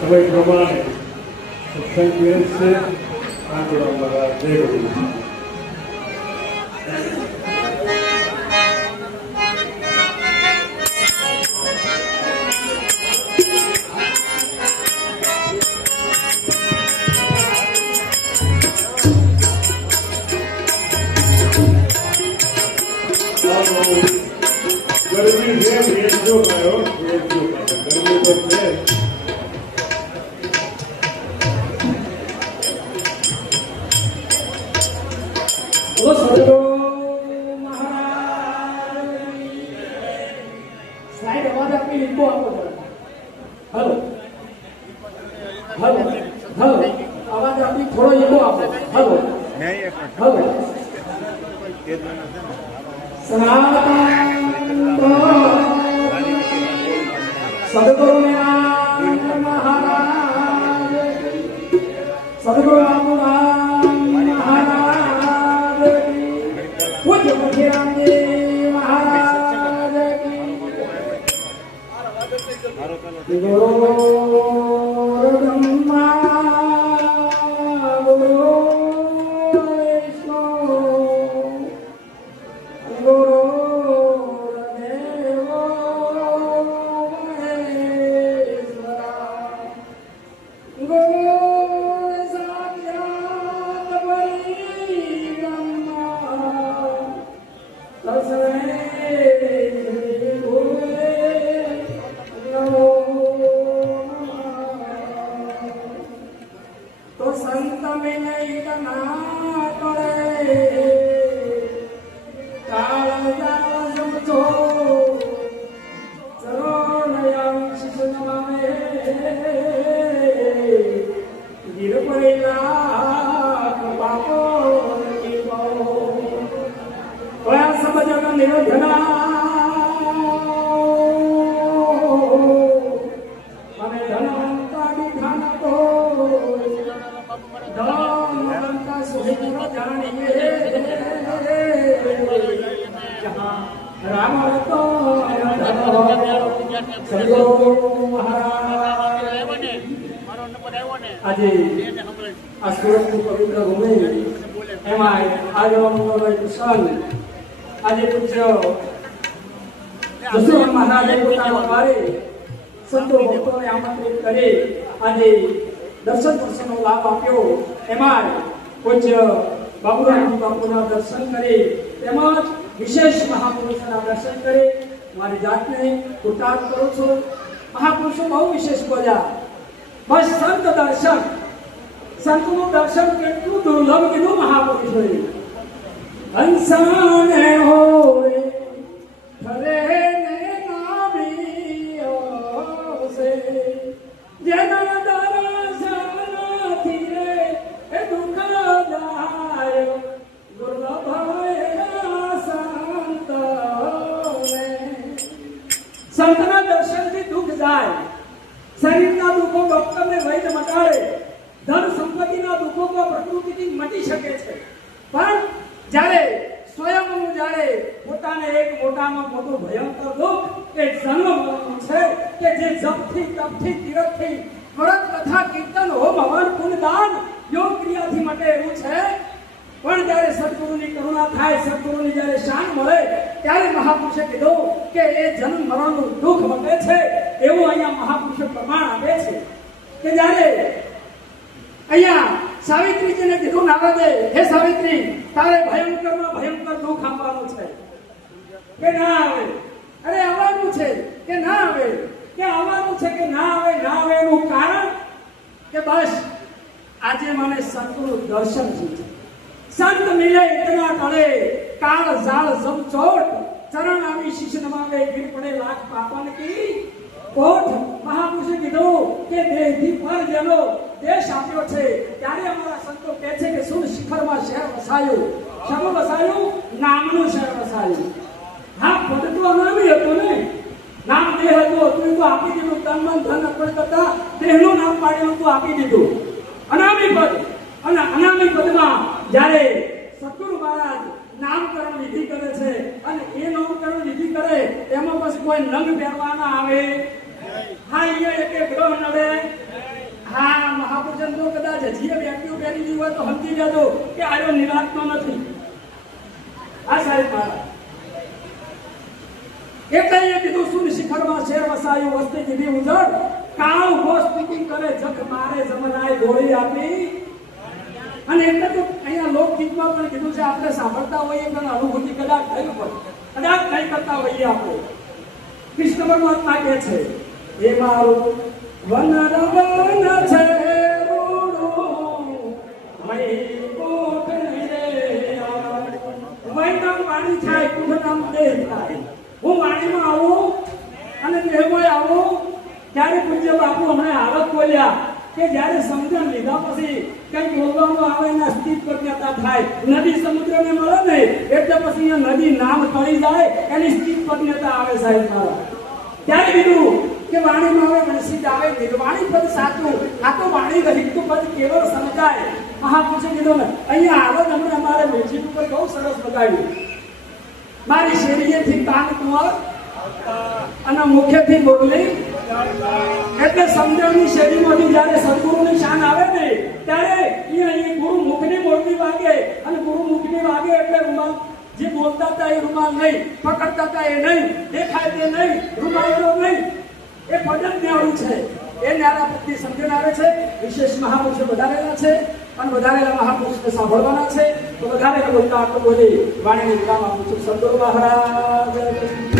સમય પ્રમાણે સત્સંગ છે આંદોલન દ્વારા જય ગુરુ. ગરમી છે ભેજજો ગયો ભેજજો ગરમી તો છે. બોલો સદગુરુ મહારાજ સાહેબ અવાજ આપી લીધો આપો હલો હલો હલો અવાજ આપી થોડો લીધો આપો હલો હલો સદગુરુ મહારાજ સદગુરુ મહારાજ પૂજ્ય મુખીરામજી મહારાજ ગુરુ બ્રહ્મા ગુરુ વિષ્ણુ ગુરુ તો સંત વિનય ના કરે કાળ જાળ સમજો ચરણયમ શિશુ નમામે ગીર પડેલા બાપો કીવો કયા સમજન નિરોધના આજે આ સુરતની પવિત્ર ભૂમિ એમાં આજે આજે પૂજ્ય જસુરામ મહારાજે પોતાના દ્વારે સંતો ભક્તોને આમંત્રિત કરી આજે દર્શનનો લાભ આપ્યો. એમાં પૂજ્ય બાબુરામ બાપુના દર્શન કરી તેમજ વિશેષ મહાપુરુષોના દર્શન કરી મારી જાતને કૃતાર્થ કરું છું. મહાપુરુષો બહુ વિશેષ બોલ્યા. બસ સંત દર્શન, સંતનું દર્શન કેટલું દુર્લભ કીધું મહાપુરુષોએ. હંસાને હોય ફરે ને નાભીઓ સે જેના દર્શનથી રે એ દુઃખ જાય દુર્લભ સંતને. સંતના દર્શનથી દુઃખ જાય. શરીરના દુઃખો ડોક્ટરને વૈદ્ય મટાડે, ધન સંપત્તિના દુઃખો તો પ્રકૃતિથી મટી શકે છે, પણ જ્યારે સ્વયંનું જ્યારે પોતાને એક મોટામાં મોટું ભયંકર દુઃખ એ જન્મ મરણનું છે કે જે જપથી તપથી તીરથથી વ્રત કથા કીર્તન હોમ હવન પુણ્ય દાન યોગ ક્રિયાથી મટે એવું છે. પણ જ્યારે સદગુરુની કરુણા થાય, સદગુરુની જ્યારે શાન મળે ત્યારે મહાપુરુષે કીધું કે એ જન્મ મરણનું દુઃખ મટે છે. એવું અહીંયા મહાપુરુષે પ્રમાણ આપે છે કે જ્યારે અહીંયા સાવિત્રીજીને કીધું નારદે, હે સાવિત્રી તારે ભયંકરમાં ભયંકર દુઃખ આપવાનું છે કે ના આવે? અરે આવવાનું છે કે ના આવે? કે આવવાનું છે કે ના આવે? ના આવે એનું કારણ કે બસ આજે મને સદગુરુ દર્શન છે. संत मिले इतना टले काल जाल समचोट चरण आवी शिष्य नमावे गिर पड़े लाख पापन की कोट. महापुरुषे कीधुं के देहથી પર જેનો દેશ આપ્યો છે ત્યારે અમારા સંતો કહે છે કે સુર શિખરમાં શહેર વસાયું. શેનું વસાયું? નામનું શહેર વસાયું. હા, પદ તો અનામી હતું ને, નામ દેહ હતું, તું તો આપી દીધું. તન મન ધન અર્પણ કરતા દેહનું નામ પાડેલું તું આપી દીધું. અનામી પદ. અને અનામી પદમાં જ્યારે સદગુરુ મહારાજ નામકરણ વિધિ કરે છે અને એ નામકરણ વિધિ કરે એમાં પછી કોઈ નંગ પહેરવાના આવે? હા, અહીંયા એક ગ્રહ નડે છે. જે વ્યક્તિઓ પહેરી હોય તો સમજી જજો કે આયો નિરાંતનો નથી. આ સાહેબ મારા એટલે એ કીધું સુન શિખરમાં શેર વસાયું વસ્તી કીધી ઉજળ કાળ ઉભો સ્તુતિ કરે જખ મારે જમનાય ગોળી આપી. અને એટલે તો અહીંયા લોકગીતમાં પણ કીધું છે આપણે સાંભળતા હોઈએ પણ અનુભૂતિ કદાચ થઈ હોય કદાચ નહીં કરતા હોઈએ આપણે. કૃષ્ણ પરમાત્મા કહે છે એ મારું વન રવન છે વાણી થાય કુંભનામ દેહ થાય. હું વાણીમાં આવું અને દેહમાં આવું ત્યારે પૂજ્ય બાપુ હમણાં હાલત બોલ્યા કે જ્યારે સમજણ લીધા પછી કઈ બોલવામાં આવે ને સ્થિત પ્રજ્ઞતા થાય. નદી સમુદ્રને મળે ને એટલે પછી અહીંયા નદી નામ તળી જાય એની સ્થિત પ્રજ્ઞતા આવે સાહેબ મારા. ત્યારે કીધું કે વાણીમાં આવે મનસિત આવે નિર્વાણી પદ સાચું. આ તો વાણી રહિત પદ કેવળ સમજાય. મહાપુરુષે કીધું ને અહીંયા આવત હમણાં અમારે મ્યુઝિક ઉપર બહુ સરસ બગાડ્યું. મારી શેરીએથી કાન કુંવર અને મુખેથી બોલલી એટલે સમજણની શેરીમાંથી જ્યારે સદગુરુની શાન આવે ને ત્યારે એ ગુરુ મુખની બોલતી વાગે અને ગુરુ મુખની વાગે એટલે રૂમાલ જે બોલતા હતા એ રૂમાલ નહીં, પકડતા હતા એ નહીં, દેખાય તે નહીં, રૂમાલ નહીં, એ ભજન ન્યારું છે. એ ન્યારા પ્રત્યે સમજણ આવે છે. વિશેષ મહાપુરુષો વધારેલા છે અને વધારેલા મહાપુરુષને સાંભળવાના છે. તો વધારે બોલતા આટલું બોલી વાણીની વિરામ આપું છું. સદગુરુ મહારાજ